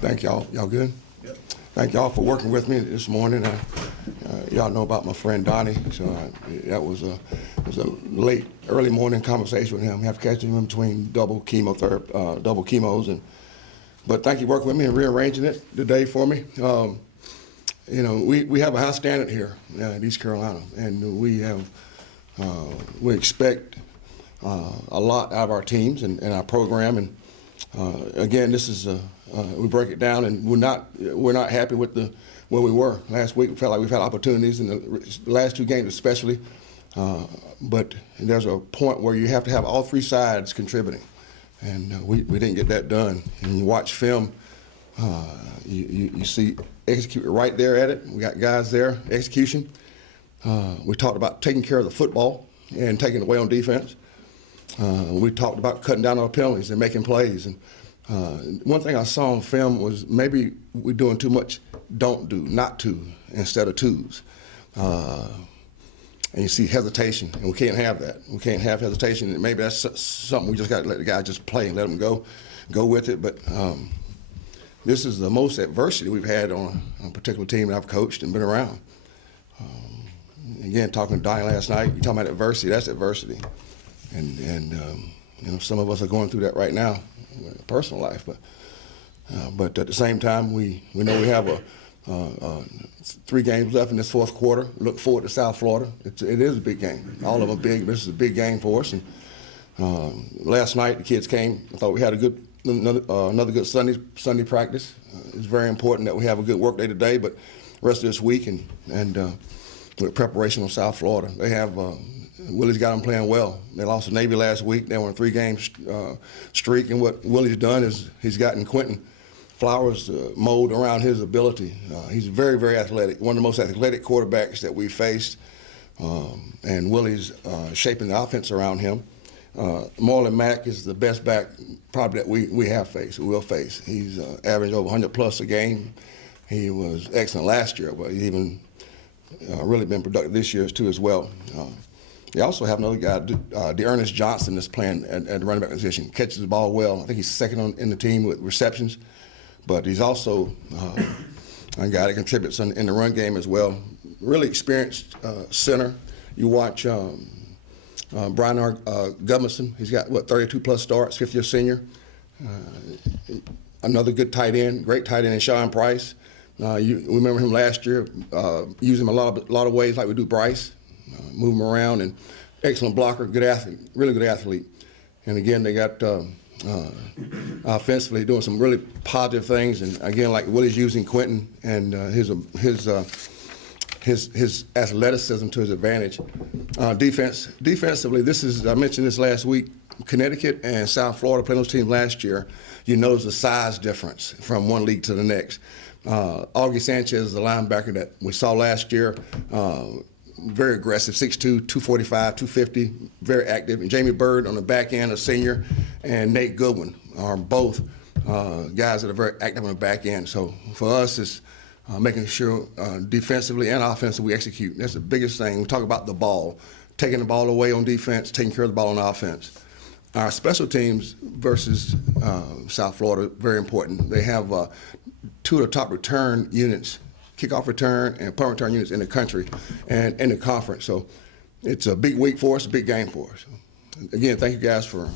Thank y'all. Y'all good? Yep. Thank y'all for working with me this morning. Y'all know about my friend Donnie, so that was a late, early morning conversation with him. I have to catch him in between double chemos, but thank you for working with me and rearranging it today for me. We have a high standard here in East Carolina, and we expect a lot out of our teams and our program. And again, this is we break it down, and we're not happy with where we were last week. We felt like we've had opportunities in the last two games, especially. But there's a point where you have to have all three sides contributing, and we didn't get that done. And you watch film, you see execute right there at it. We got guys there, execution. We talked about taking care of the football and taking it away on defense. We talked about cutting down on penalties and making plays. And one thing I saw on film was maybe we're doing too much don't do, not to, instead of twos. And you see hesitation, and we can't have that. We can't have hesitation. And maybe that's something we just got to let the guy just play and let him go with it. But this is the most adversity we've had on a particular team that I've coached and been around. Again, talking to Donnie last night, you're talking about adversity. That's adversity. And some of us are going through that right now in personal life. But at the same time, we know we have 3 games left in this fourth quarter. Look forward to South Florida. It is a big game. All of them big. This is a big game for us. And last night the kids came. I thought we had another good Sunday practice. It's very important that we have a good work day today, but the rest of this week and with preparation on South Florida, they have. Willie's got them playing well. They lost to Navy last week. They won a 3-game streak, and what Willie's done is he's gotten Quentin Flowers mold around his ability. He's very, very athletic, one of the most athletic quarterbacks that we faced, and Willie's shaping the offense around him. Marlon Mack is the best back probably that we have faced, we will face. He's averaged over 100+ a game. He was excellent last year, but he's even really been productive this year too as well. They also have another guy, Dearness Johnson, that's playing at the running back position. Catches the ball well. I think he's second in the team with receptions, but he's also a guy that contributes in the run game as well. Really experienced center. You watch Brian Gudmundson. He's got 32+ starts, 5th-year senior. Another good tight end, great tight end in Sean Price. You remember him last year, using him a lot of ways like we do Bryce. Move him around, and excellent blocker, good athlete, really good athlete. And again, they got offensively doing some really positive things. And again, like Willie's using Quentin and his athleticism to his advantage. Defensively, I mentioned this last week. Connecticut and South Florida playing those teams last year. You notice the size difference from one league to the next. Augie Sanchez is the linebacker that we saw last year. Very aggressive, 6'2", 245, 250, very active. And Jamie Bird on the back end, a senior, and Nate Goodwin are both guys that are very active on the back end. So for us, it's making sure defensively and offensively we execute. That's the biggest thing. We talk about the ball, taking the ball away on defense, taking care of the ball on offense. Our special teams versus South Florida, very important. They have 2 of the top return units, kickoff return and punt return units in the country and in the conference. So it's a big week for us, a big game for us. Again, thank you guys for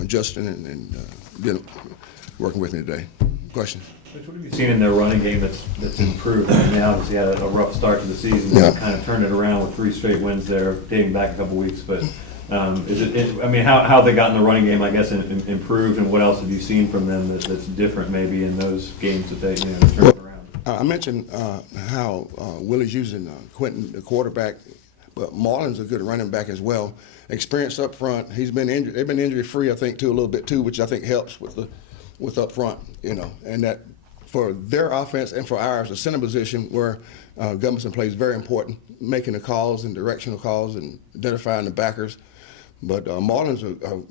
adjusting and working with me today. Questions? What have you seen in their running game that's improved? I mean, they obviously had a rough start to the season. Yeah. Kind of turned it around with 3 straight wins there, dating back a couple weeks. But how have they gotten the running game, I guess, improved, and what else have you seen from them that's different maybe in those games that they turned it around? I mentioned how Willie's using Quentin, the quarterback, but Marlon's a good running back as well. Experience up front. He's been injured. They've been injury free, I think, too, a little bit too, which I think helps with up front. And that for their offense and for ours, the center position where Gudmundson plays very important, making the calls and directional calls and identifying the backers. But Marlon's a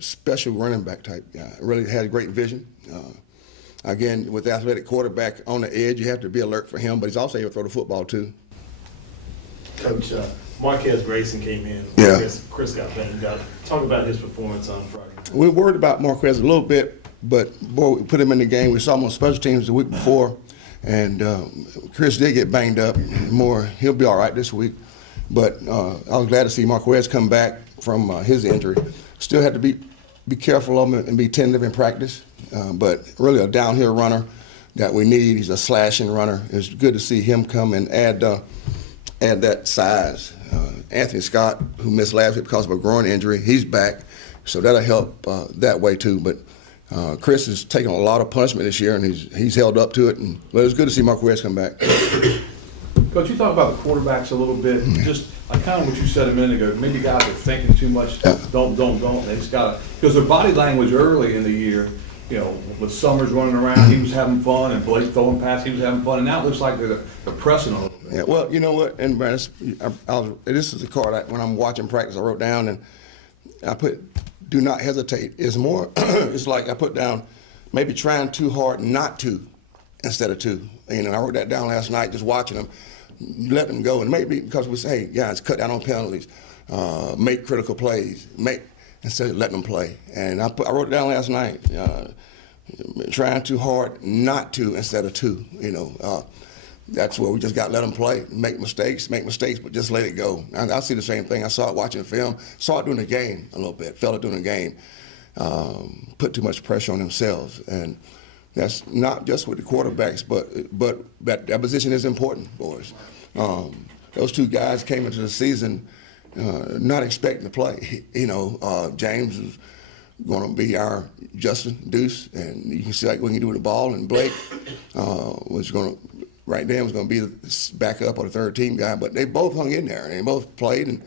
special running back type guy. Really had great vision. Again, with the athletic quarterback on the edge, you have to be alert for him, but he's also able to throw the football too. Coach, Marquez Grayson came in. Yeah. Chris got banged up. Talk about his performance on Friday. We're worried about Marquez a little bit but boy, we put him in the game. We saw him on special teams the week before, and Chris did get banged up more. He'll be all right this week. But I was glad to see Marquez come back from his injury. Still had to be careful of him and be tentative in practice, but really a downhill runner that we need. He's a slashing runner. It's good to see him come and add that size. Anthony Scott, who missed last week because of a groin injury, he's back, so that'll help that way too. But Chris has taken a lot of punishment this year, and he's held up to it. But it's good to see Marquez come back. Coach, you talk about the quarterbacks a little bit. Just like kind of what you said a minute ago. Maybe guys are thinking too much. Don't. They just gotta, because their body language early in the year, you know, with Summers running around, he was having fun, and Blake throwing passes, he was having fun, and now it looks like they're pressing a little bit. Yeah, well, you know what, and Brandon, this is a card when I'm watching practice I wrote down, and I put, do not hesitate. It's more, it's like I put down, maybe trying too hard not to instead of to. You know, I wrote that down last night just watching them. Let them go, and maybe because we say, hey, guys, cut down on penalties, make critical plays, instead of letting them play. And I wrote it down last night, trying too hard not to instead of to. You know, that's where we just got to let them play, make mistakes, but just let it go. I see the same thing. I saw it watching film, saw it during the game a little bit, felt it during the game, put too much pressure on themselves. And that's not just with the quarterbacks, but that position is important for us. Those two guys came into the season not expecting to play. You know, James is going to be our Justin Deuce, and you can see like what he can do with the ball. And Blake was going to be the backup or the third team guy. But they both hung in there, and they both played. And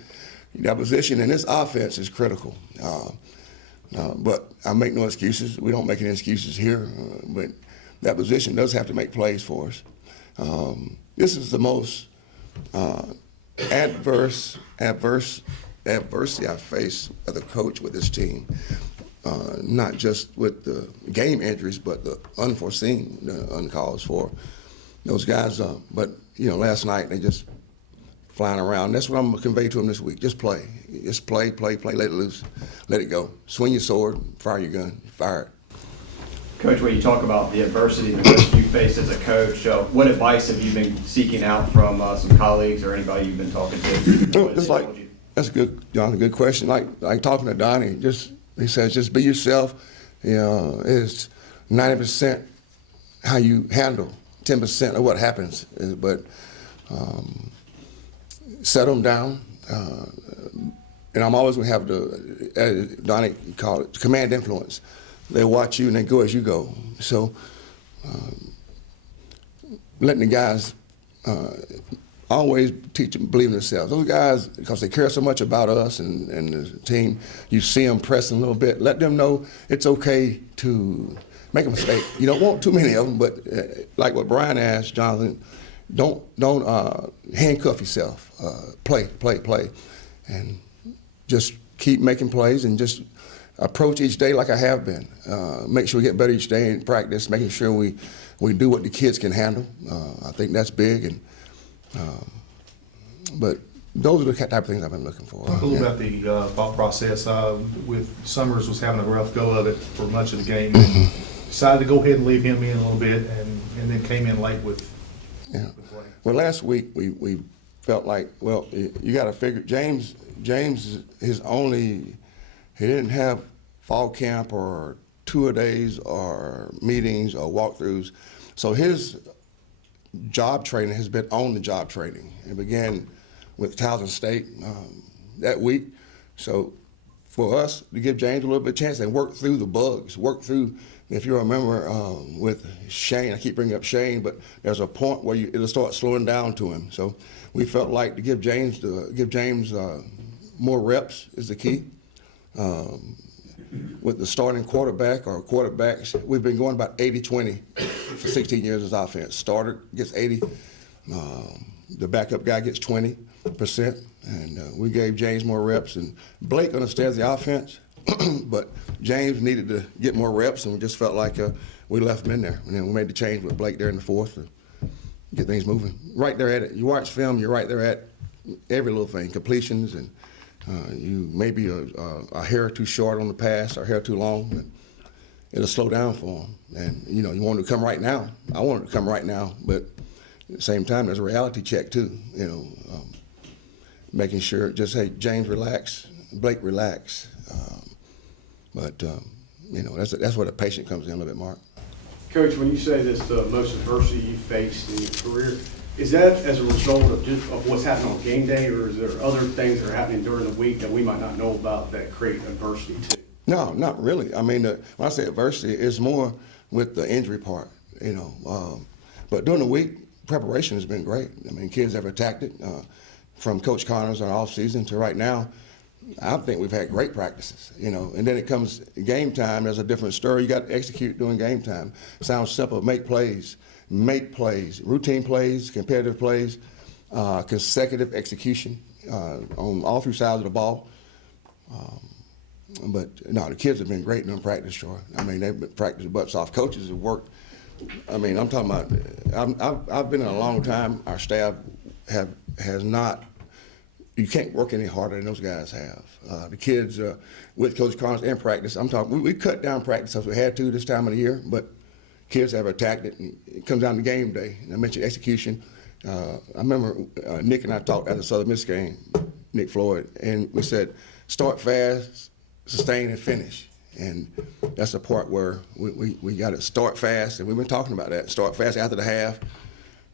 that position in this offense is critical. But I make no excuses. We don't make any excuses here. But that position does have to make plays for us. This is the most adversity I face as a coach with this team. Not just with the game injuries, but the unforeseen, uncalls for those guys. But you know, last night they just flying around. That's what I'm going to convey to them this week. Just play. Just play, let it loose, let it go. Swing your sword, fire your gun, fire it. Coach, when you talk about the adversity that you faced as a coach, what advice have you been seeking out from some colleagues or anybody you've been talking to? That's good, John. A good question. Like talking to Donnie, he says, just be yourself. You know, it's 90% how you handle 10% of what happens. But set them down. And I'm always going to have as Donnie called it, command influence. They watch you and they go as you go. So letting the guys always teach them, believe in themselves. Those guys, because they care so much about us and the team, you see them pressing a little bit. Let them know it's okay to make a mistake. You don't want too many of them, but like what Brian asked, Jonathan, don't handcuff yourself. Play, and just keep making plays and just approach each day like I have been. Make sure we get better each day in practice, making sure we do what the kids can handle. I think that's big. And but those are the type of things I've been looking for. Talk a little about the thought process with Summers was having a rough go of it for much of the game. Decided to go ahead and leave him in a little bit, and then came in late with. Yeah. Well, last week we felt like, well, you got to figure James he didn't have fall camp or tour days or meetings or walkthroughs, so his job training has been on the job training. It began with Towson State that week. So for us to give James a little bit of chance and work through the bugs, if you remember with Shane, I keep bringing up Shane, but there's a point where it'll start slowing down to him. So we felt like to give James more reps is the key. With the starting quarterback or quarterbacks, we've been going about 80-20 for 16 years as offense. Starter gets 80, the backup guy gets 20%, and we gave James more reps. And Blake understands the offense, but James needed to get more reps, and we just felt like we left him in there. And then we made the change with Blake there in the fourth to get things moving. Right there at it. You watch film, you're right there at every little thing, completions, and you may be a hair too short on the pass or hair too long. it'll slow down for them. And, you know, you want it to come right now. I want it to come right now, but at the same time, there's a reality check too, you know, making sure, just, hey, James, relax, Blake, relax. You know, that's where the patient comes in a little bit, Mark. Coach, when you say this, the most adversity you faced in your career, is that as a result of what's happening on game day, or is there other things that are happening during the week that we might not know about that create adversity too? No, not really. I mean, when I say adversity, it's more with the injury part, you know. But during the week, preparation has been great. I mean, kids have attacked it from Coach Connors on off season to right now. I think we've had great practices, you know, and then it comes game time, there's a different story. You got to execute during game time. Sounds simple, make plays, routine plays, competitive plays, consecutive execution on all three sides of the ball. But no, the kids have been great during practice, Troy. I mean, they've been practicing butts off. Coaches have worked. I mean, I'm talking about, I've been in a long time. Our staff has not, you can't work any harder than those guys have. The kids with Coach Connors in practice, I'm talking, we cut down practice as we had to this time of the year, but kids have attacked it. And it comes down to game day. And I mentioned execution. I remember Nick and I talked at the Southern Miss game, Nick Floyd, and we said, start fast, sustain, and finish. And that's the part where we got to start fast, and we've been talking about that. Start fast after the half,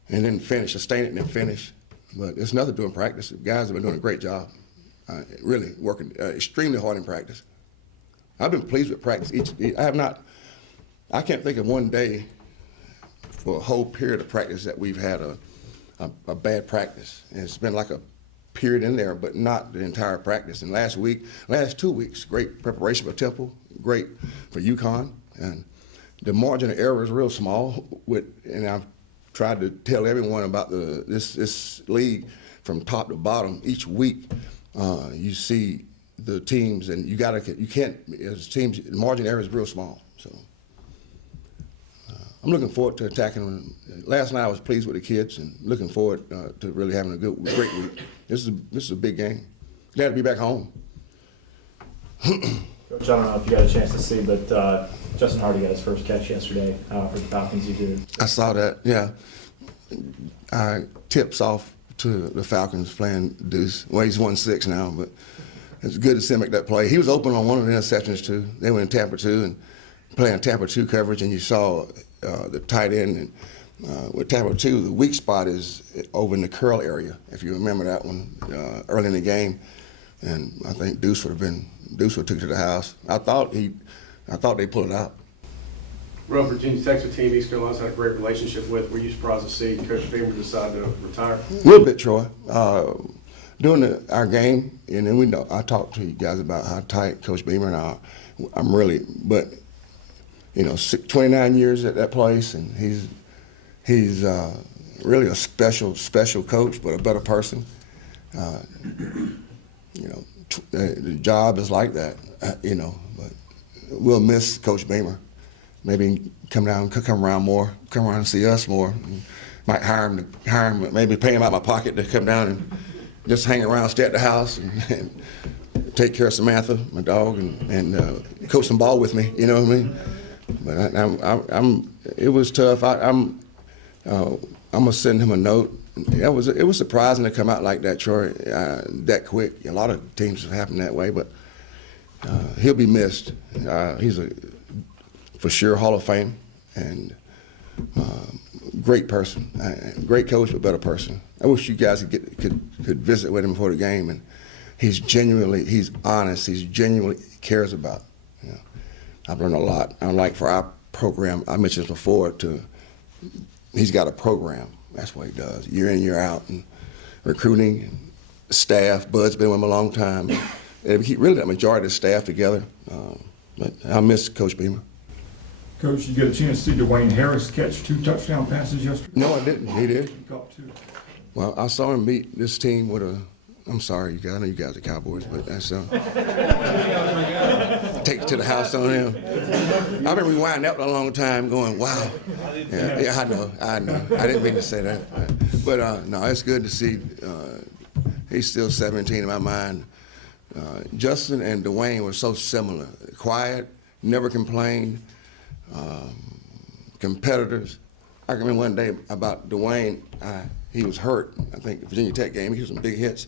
and then finish, sustain it, and then finish. But it's nothing doing practice. The guys have been doing a great job, really working extremely hard in practice. I've been pleased with practice. I can't think of one day for a whole period of practice that we've had a bad practice. And it's been like a period in there, but not the entire practice. And last 2 weeks, great preparation for Temple, great for UConn, and the margin of error is real small. And I've tried to tell everyone about this league from top to bottom. Each week, you see the teams, and as teams, the margin of error is real small. So I'm looking forward to attacking them. Last night I was pleased with the kids, and looking forward to really having a great week. This is a big game. Glad to be back home. Coach, I don't know if you got a chance to see, but Justin Hardy got his first catch yesterday for the Falcons. You did. I saw that, yeah. Tips off to the Falcons playing Deuce. Well, he's 1-6 now, but it's good to see him make that play. He was open on one of the interceptions, too. They went in Tampa 2 and playing Tampa 2 coverage, and you saw the tight end. And with Tampa 2, the weak spot is over in the curl area, if you remember that one early in the game. And I think Deuce would have took it to the house. I thought they pulled it out. Well, Virginia Tech's a team East Carolina's had a great relationship with. Were you surprised to see Coach Beamer decide to retire? A little bit, Troy. During our game, and then I talked to you guys about how tight Coach Beamer and I are. I'm really, but you know, 29 years at that place, and he's really a special coach, but a better person. You know, the job is like that, you know. But we'll miss Coach Beamer. Maybe come around more, come around and see us more. Might hire him, maybe pay him out of my pocket to come down and just hang around, stay at the house, and take care of Samantha, my dog, and coach some ball with me. You know what I mean? But it was tough. I'm gonna send him a note. It was surprising to come out like that, Troy, that quick. A lot of teams have happened that way, but he'll be missed. He's for sure Hall of Fame, and great person, great coach, but better person. I wish you guys could visit with him before the game, and he's honest, he's genuinely cares about. You know, I've learned a lot. Unlike for our program, I mentioned before, he's got a program. That's what he does, year in, year out, and recruiting, and staff. Bud's been with him a long time. And he really got the majority of the staff together. But I miss Coach Beamer. Coach, you get a chance to see Dwayne Harris catch 2 touchdown passes yesterday? No, I didn't. He did. He caught 2. Well, I saw him beat this team with I'm sorry, you guys. I know you guys are Cowboys, but that's take it to the house on him. I've been rewinding that for a long time, going, wow. Yeah, I know. I didn't mean to say that, but no, it's good to see. He's still 17 in my mind. Justin and Dwayne were so similar. Quiet, never complained. competitors. I can remember one day about Dwayne, he was hurt, I think, Virginia Tech game, he was some big hits.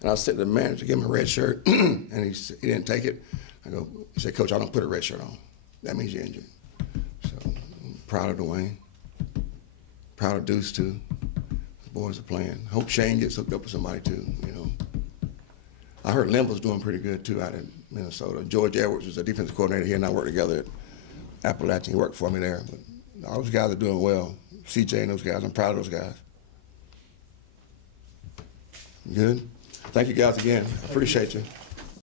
And I was sitting to the manager, give him a red shirt, and he didn't take it. He said, Coach, I don't put a red shirt on. That means you're injured. So I'm proud of Dwayne. Proud of Deuce, too. The boys are playing. Hope Shane gets hooked up with somebody, too, you know. I heard Lim was doing pretty good, too, out in Minnesota. George Edwards was a defensive coordinator here, and I worked together at Appalachian. He worked for me there. But all those guys are doing well. CJ and those guys, I'm proud of those guys. Good? Thank you guys again. Appreciate you.